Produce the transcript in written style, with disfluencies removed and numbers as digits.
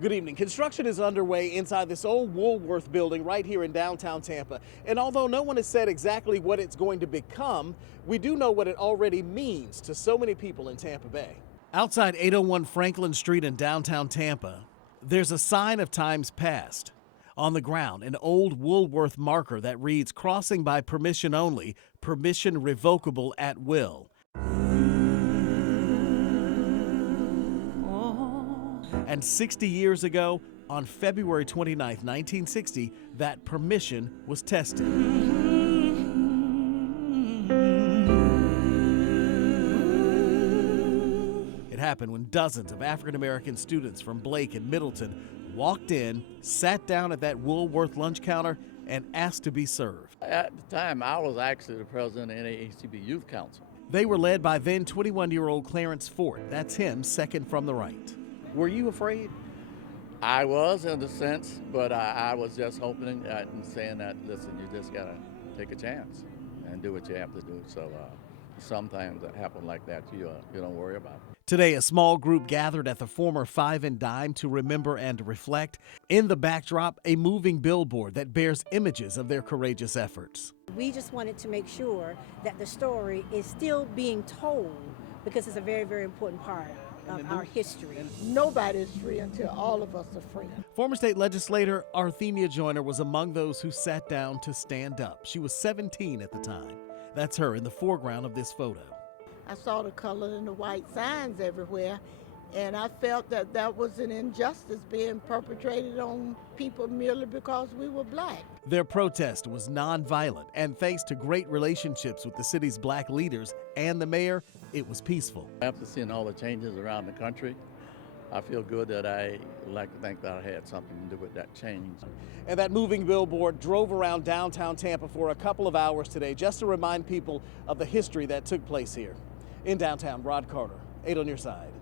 Good evening. Construction is underway inside this old Woolworth building right here in downtown Tampa. And although no one has said exactly what it's going to become, we do know what it already means to so many people in Tampa Bay. Outside 801 Franklin Street in downtown Tampa, there's a sign of times past. On the ground, an old Woolworth marker that reads "Crossing by permission only, permission revocable at will." And 60 years ago, on February 29, 1960, that permission was tested. It happened when dozens of African-American students from Blake and Middleton walked in, sat down at that Woolworth lunch counter, and asked to be served. At the time, I was actually the president of the NAACP Youth Council. They were led by then 21-year-old Clarence Fort. That's him, second from the right. Were you afraid? I was, in a sense, but I was just hoping and saying that, listen, you just got to take a chance and do what you have to do. So sometimes that happen like that, you don't worry about it. Today, a small group gathered at the former Five and Dime to remember and reflect. In the backdrop, a moving billboard that bears images of their courageous efforts. We just wanted to make sure that the story is still being told because it's a very, very important part of our history. Nobody's free until all of us are free. Former state legislator Arthenia Joyner was among those who sat down to stand up. She was 17 at the time. That's her in the foreground of this photo. I saw the color and the white signs everywhere, and I felt that that was an injustice being perpetrated on people merely because we were black. Their protest was nonviolent, and thanks to great relationships with the city's black leaders and the mayor, it was peaceful. After seeing all the changes around the country, I feel good that I like to think that I had something to do with that change. And that moving billboard drove around downtown Tampa for a couple of hours today just to remind people of the history that took place here. In downtown, Rod Carter, 8 on your side.